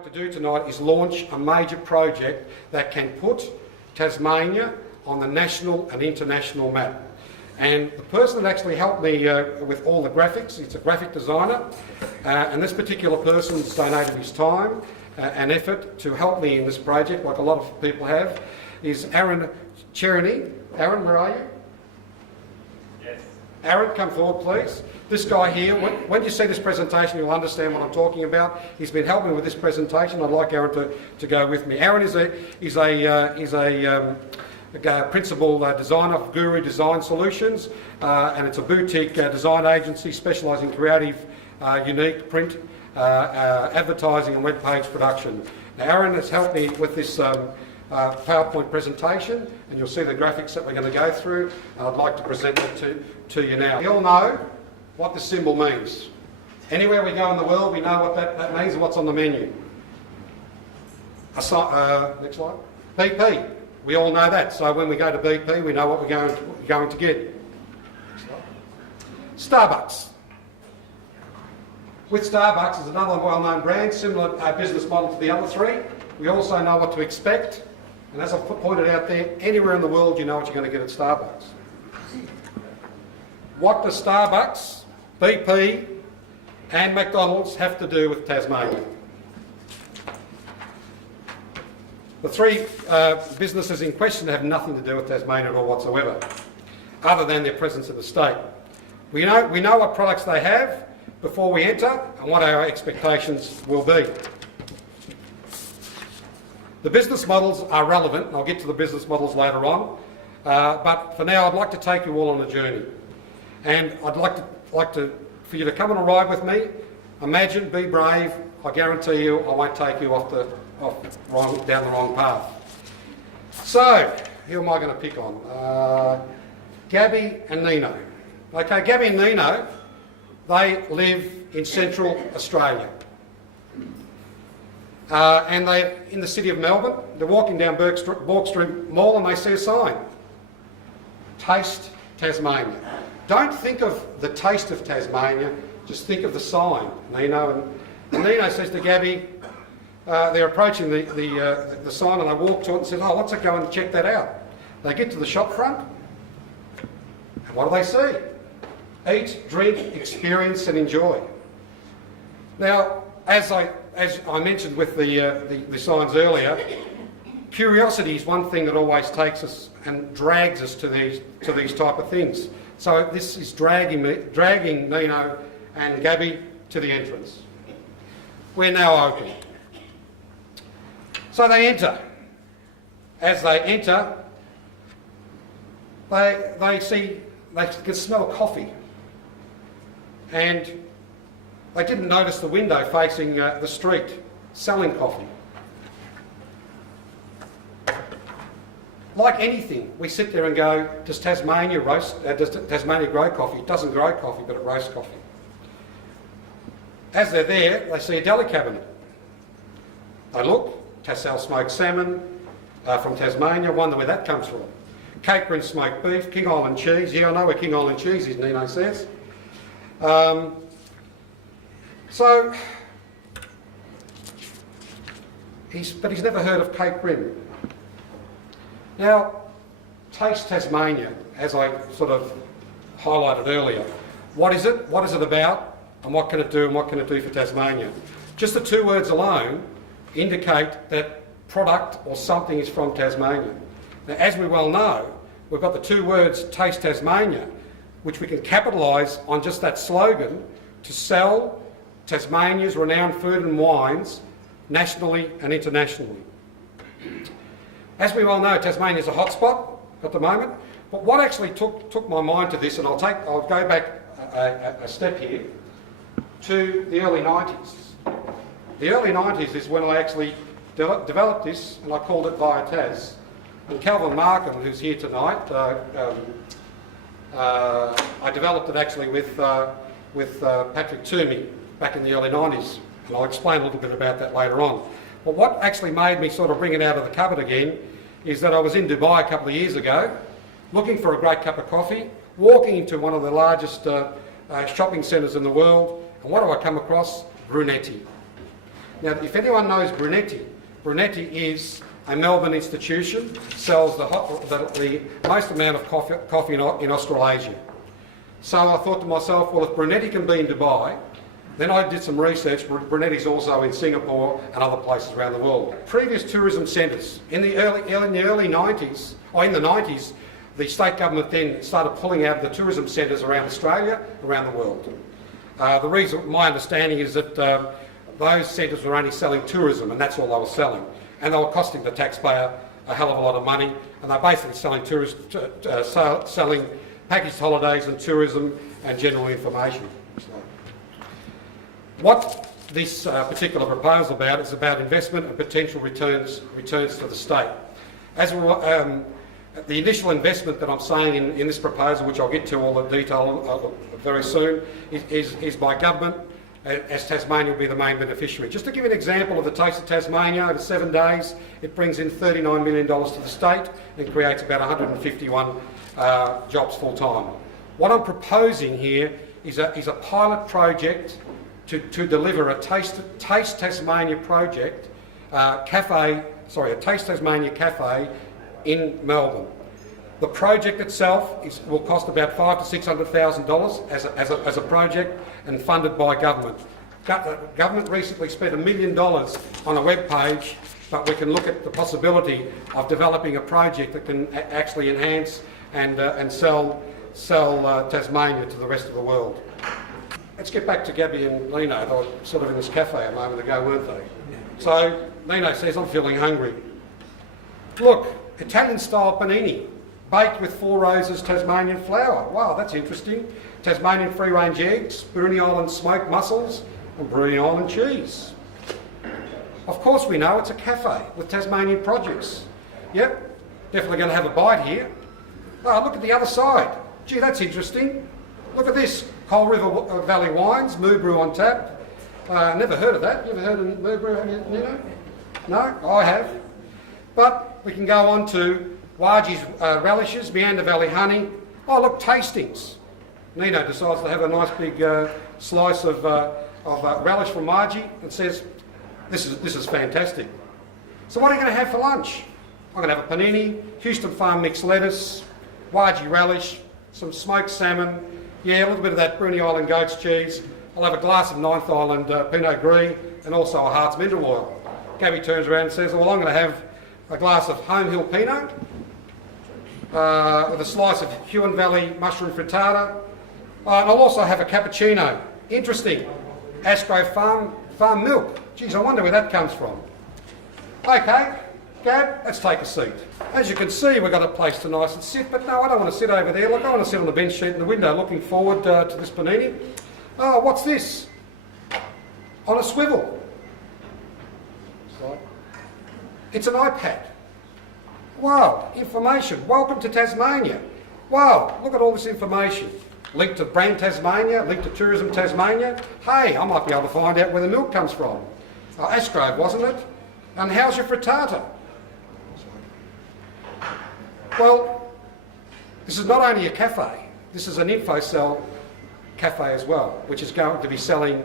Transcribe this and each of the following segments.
going to do tonight is launch a major project that can put Tasmania on the national and international map. And the person that actually helped me with all the graphics, it's a graphic designer, and this particular person's donated his time and effort to help me in this project, like a lot of people have, is Aaron Cherny. Aaron, where are you? Yes. Aaron, come forward, please. This guy here, when you see this presentation, you'll understand what I'm talking about. He's been helping with this presentation. I'd like Aaron to go with me. Aaron is a principal designer of Guru Design Solutions, and it's a boutique design agency specialising in creative, unique print, advertising and web page production. Now, Aaron has helped me with this PowerPoint presentation, and you'll see the graphics that we're going to go through, and I'd like to present it to you now. We all know what this symbol means. Anywhere we go in the world, we know what that means and what's on the menu. Next slide. BP. We all know that. So when we go to BP, we know what we're going to get. Starbucks. With Starbucks is another well-known brand, similar business model to the other three. We also know what to expect. And as I've pointed out there, anywhere in the world you know what you're going to get at Starbucks. What does Starbucks, BP and McDonald's have to do with Tasmania? The three businesses in question have nothing to do with Tasmania at all whatsoever, other than their presence in the state. We know what products they have before we enter and what our expectations will be. The business models are relevant, and I'll get to the business models later on, but for now I'd like to take you all on a journey. And I'd like for you to come on a ride with me. Imagine, be brave. I guarantee you I won't take you down the wrong path. So, who am I going to pick on? Gabby and Nino. Okay, Gabby and Nino, they live in Central Australia. And they're in the city of Melbourne. They're walking down Bourke Street Mall and they see a sign. Taste Tasmania. Don't think of the taste of Tasmania, just think of the sign, Nino. And Nino says to Gabby, they're approaching the sign and they walk to it and says, oh, let's go and check that out. They get to the shop front and what do they see? Eat, drink, experience and enjoy. Now, as I mentioned with the signs earlier, curiosity is one thing that always takes us and drags us to these type of things. So this is dragging Nino and Gabby to the entrance. We're now open. So they enter. As they enter, they can smell coffee. And they didn't notice the window facing the street selling coffee. Like anything, we sit there and go, does Tasmania grow coffee? It doesn't grow coffee, but it roasts coffee. As they're there, they see a deli cabinet. They look, Tassal smoked salmon from Tasmania, wonder where that comes from. Cape Breton smoked beef, King Island cheese. Yeah, I know where King Island cheese is, Nino says. But he's never heard of Cape Breton. Now, Taste Tasmania, as I sort of highlighted earlier, what is it? What is it about? And what can it do? And what can it do for Tasmania? Just the two words alone indicate that product or something is from Tasmania. Now, as we well know, we've got the two words Taste Tasmania, which we can capitalise on just that slogan to sell Tasmania's renowned food and wines nationally and internationally. As we well know, Tasmania is a hotspot at the moment, but what actually took my mind to this, and I'll go back a step here, to the early 90s. The early 90s is when I actually developed this, and I called it Via Tas. And Calvin Markham, who's here tonight, I developed it actually with Patrick Toomey back in the early 90s, and I'll explain a little bit about that later on. But what actually made me sort of bring it out of the cupboard again is that I was in Dubai a couple of years ago, looking for a great cup of coffee, walking into one of the largest shopping centres in the world, and what do I come across? Brunetti. Now, if anyone knows Brunetti, Brunetti is a Melbourne institution, sells the most amount of coffee in Australasia. So I thought to myself, well, if Brunetti can be in Dubai, then I did some research. Brunetti's also in Singapore and other places around the world. Previous tourism centres in the early 90s, or in the 90s, the state government then started pulling out the tourism centres around Australia, around the world. The reason, my understanding, is that those centres were only selling tourism, and that's all they were selling, and they were costing the taxpayer a hell of a lot of money, and they're basically selling selling packaged holidays and tourism and general information. So, what this particular proposal is about investment and potential returns to the state. As the initial investment that I'm saying in this proposal, which I'll get to all the detail very soon, is by government, as Tasmania will be the main beneficiary. Just to give you an example of the Taste of Tasmania, over 7 days it brings in $39 million to the state and creates about 151 jobs full time. What I'm proposing here is a pilot project to deliver a Taste Tasmania project, a Taste Tasmania cafe in Melbourne. The project itself will cost about $500,000 to $600,000 as a project, and funded by government. Government recently spent $1 million on a web page, but we can look at the possibility of developing a project that can actually enhance and sell Tasmania to the rest of the world. Let's get back to Gabby and Lino. They were sort of in this cafe a moment ago, weren't they? So Lino says, I'm feeling hungry. Look, Italian-style panini, baked with 4 roses Tasmanian flour. Wow, that's interesting. Tasmanian free-range eggs, Bruny Island smoked mussels, and Bruny Island cheese. Of course we know it's a cafe with Tasmanian produce. Yep, definitely going to have a bite here. Oh, look at the other side. Gee, that's interesting. Look at this. Coal River Valley Wines, Moo Brew on tap. Never heard of that. You ever heard of Moo Brew, have you, Nino? No? I have. But we can go on to Waji's relishes, Meander Valley honey. Oh, look, tastings. Nino decides to have a nice big slice of relish from Waji and says, this is fantastic. So what are you going to have for lunch? I'm going to have a panini, Houston Farm mixed lettuce, Waji relish, some smoked salmon, yeah, a little bit of that Bruny Island goat's cheese. I'll have a glass of 9th Island Pinot Gris and also a Hart's mineral oil. Gabby turns around and says, well, I'm going to have a glass of Home Hill Pinot with a slice of Huon Valley mushroom frittata. And I'll also have a cappuccino. Interesting. Asgrove Farm milk. Geez, I wonder where that comes from. Okay, Gab, let's take a seat. As you can see, we've got a place to nice and sit, but no, I don't want to sit over there. Look, I want to sit on the bench seat in the window looking forward to this panini. Oh, what's this? On a swivel. It's an iPad. Wow, information. Welcome to Tasmania. Wow, look at all this information. Link to Brand Tasmania, link to Tourism Tasmania. Hey, I might be able to find out where the milk comes from. Oh, Asgrove, wasn't it? And how's your frittata? Well, this is not only a cafe, this is an infocell cafe as well, which is going to be selling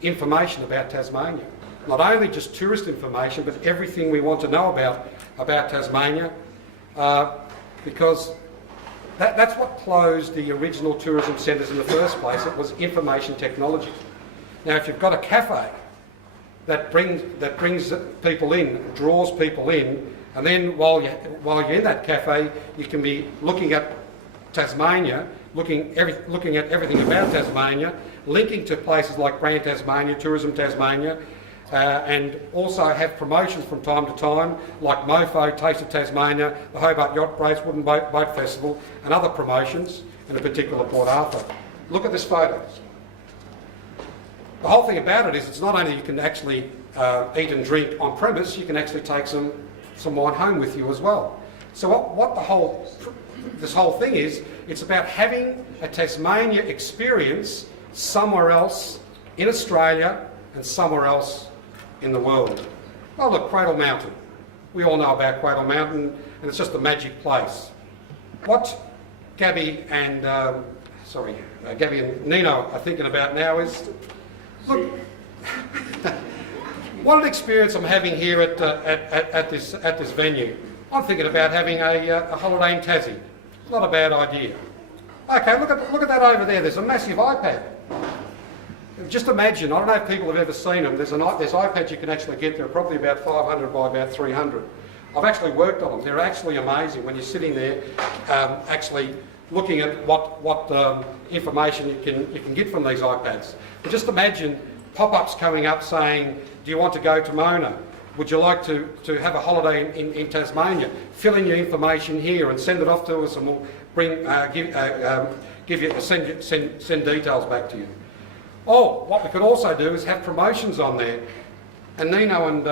information about Tasmania. Not only just tourist information, but everything we want to know about Tasmania, because that's what closed the original tourism centres in the first place. It was information technology. Now, if you've got a cafe that brings people in, draws people in, and then while you're in that cafe, you can be looking at Tasmania, looking at everything about Tasmania, linking to places like Brand Tasmania, Tourism Tasmania, and also have promotions from time to time, like Mofo, Taste of Tasmania, the Hobart Yacht Race, Wooden Boat Festival, and other promotions, in a particular Port Arthur. Look at this photo. The whole thing about it is it's not only you can actually eat and drink on premise, you can actually take some wine home with you as well. So what this whole thing is, it's about having a Tasmania experience somewhere else in Australia and somewhere else in the world. Oh look, Cradle Mountain. We all know about Cradle Mountain, and it's just a magic place. What Gabby and Nino are thinking about now is, look, What an experience I'm having here at this venue. I'm thinking about having a holiday in Tassie. Not a bad idea. Okay, look at that over there. There's a massive iPad. Just imagine, I don't know if people have ever seen them, there's iPads you can actually get. They're probably about 500 by about 300. I've actually worked on them. They're actually amazing when you're sitting there actually looking at what information you can get from these iPads. But just imagine pop-ups coming up saying, do you want to go to Mona? Would you like to have a holiday in Tasmania? Fill in your information here and send it off to us, and we'll send details back to you. Oh, what we could also do is have promotions on there. And Nino and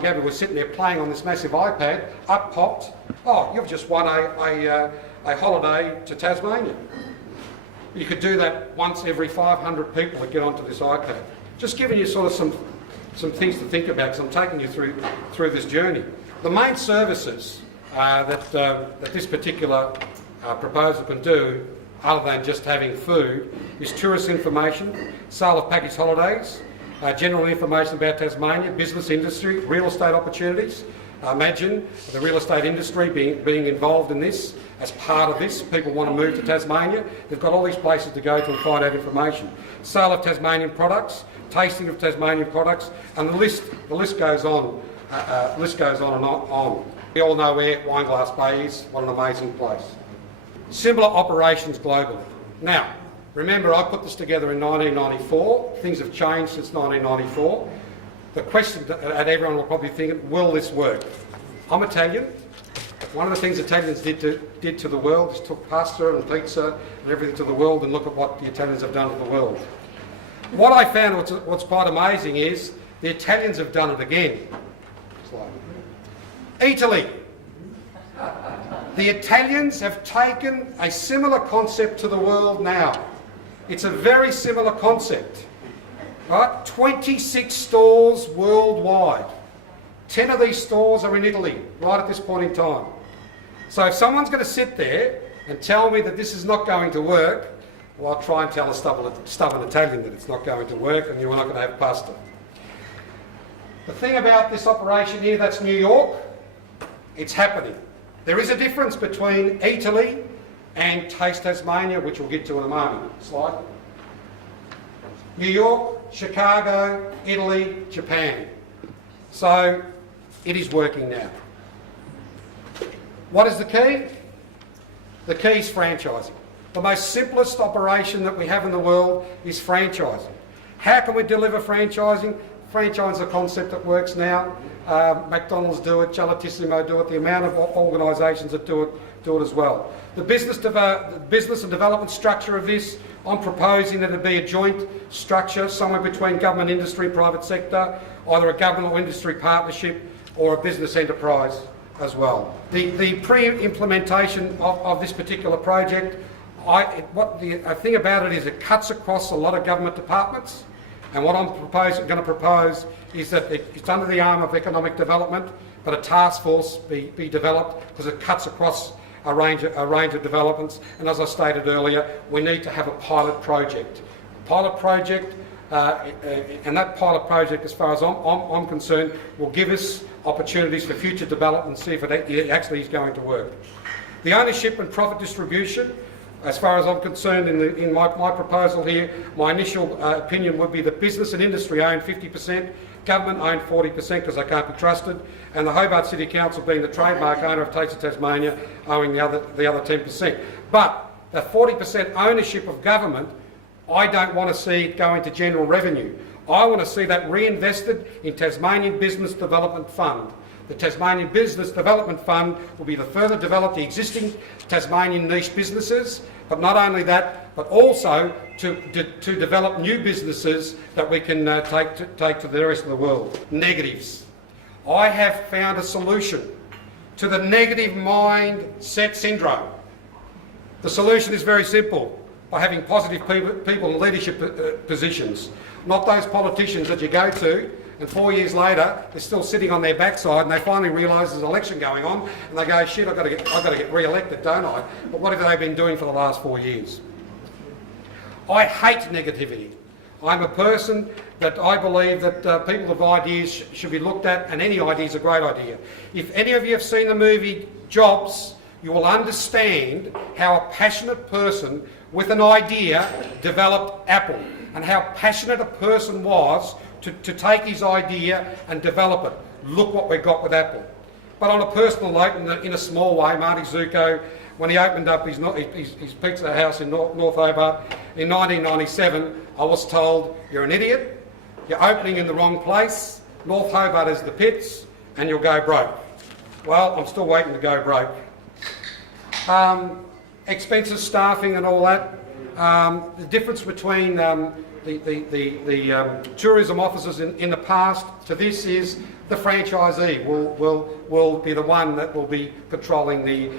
Gabby were sitting there playing on this massive iPad. Up popped, oh, you've just won a holiday to Tasmania. You could do that once every 500 people that get onto this iPad. Just giving you sort of some things to think about, because I'm taking you through this journey. The main services that this particular proposal can do, other than just having food, is tourist information, sale of package holidays, general information about Tasmania, business industry, real estate opportunities. Imagine the real estate industry being involved in this as part of this. People want to move to Tasmania. They've got all these places to go to and find out information. Sale of Tasmanian products, tasting of Tasmanian products, and the list goes on. List goes on and on. We all know where Wineglass Bay is. What an amazing place. Similar operations globally. Now, remember, I put this together in 1994. Things have changed since 1994. The question that everyone will probably think, will this work? I'm Italian. One of the things Italians did to the world is took pasta and pizza and everything to the world, and look at what the Italians have done to the world. What I found, what's quite amazing, is the Italians have done it again. Italy. The Italians have taken a similar concept to the world now. It's a very similar concept. Right? 26 stores worldwide. 10 of these stores are in Italy, right at this point in time. So if someone's going to sit there and tell me that this is not going to work, well, I'll try and tell a stubborn Italian that it's not going to work and you're not going to have pasta. The thing about this operation here, that's New York, it's happening. There is a difference between Italy and Taste Tasmania, which we'll get to in a moment. Slide. New York, Chicago, Italy, Japan. So it is working now. What is the key? The key is franchising. The most simplest operation that we have in the world is franchising. How can we deliver franchising? Franchising is a concept that works now. McDonald's do it, Gelatissimo do it, the amount of organisations that do it as well. The business and development structure of this, I'm proposing that it be a joint structure, somewhere between government, industry, private sector, either a government or industry partnership or a business enterprise as well. The pre-implementation of this particular project, the thing about it is it cuts across a lot of government departments. And what I'm going to propose is that it's under the arm of economic development, but a task force be developed, because it cuts across a range of developments. And as I stated earlier, we need to have a pilot project. And that pilot project, as far as I'm concerned, will give us opportunities for future development and see if it actually is going to work. The ownership and profit distribution, as far as I'm concerned, in my proposal here, my initial opinion would be that business and industry own 50%, government own 40% because they can't be trusted, and the Hobart City Council, being the trademark owner of Taste of Tasmania, owing the other 10%. But the 40% ownership of government, I don't want to see it go into general revenue. I want to see that reinvested in Tasmanian Business Development Fund. The Tasmanian Business Development Fund will be to further develop the existing Tasmanian niche businesses, but not only that, but also to develop new businesses that we can take to the rest of the world. Negatives. I have found a solution to the negative mindset syndrome. The solution is very simple, by having positive people in leadership positions, not those politicians that you go to and 4 years later they're still sitting on their backside and they finally realise there's an election going on and they go, shit, I've got to get re-elected, don't I? But what have they been doing for the last 4 years? I hate negativity. I'm a person that I believe that people of ideas should be looked at, and any idea is a great idea. If any of you have seen the movie Jobs, you will understand how a passionate person with an idea developed Apple, and how passionate a person was to take his idea and develop it. Look what we've got with Apple. But on a personal note, in a small way, Marti Zucco, when he opened up his pizza house in North Hobart in 1997, I was told, you're an idiot, you're opening in the wrong place, North Hobart is the pits, and you'll go broke. Well, I'm still waiting to go broke. Expenses, staffing and all that. The difference between the tourism officers in the past to this is the franchisee will be the one that will be controlling the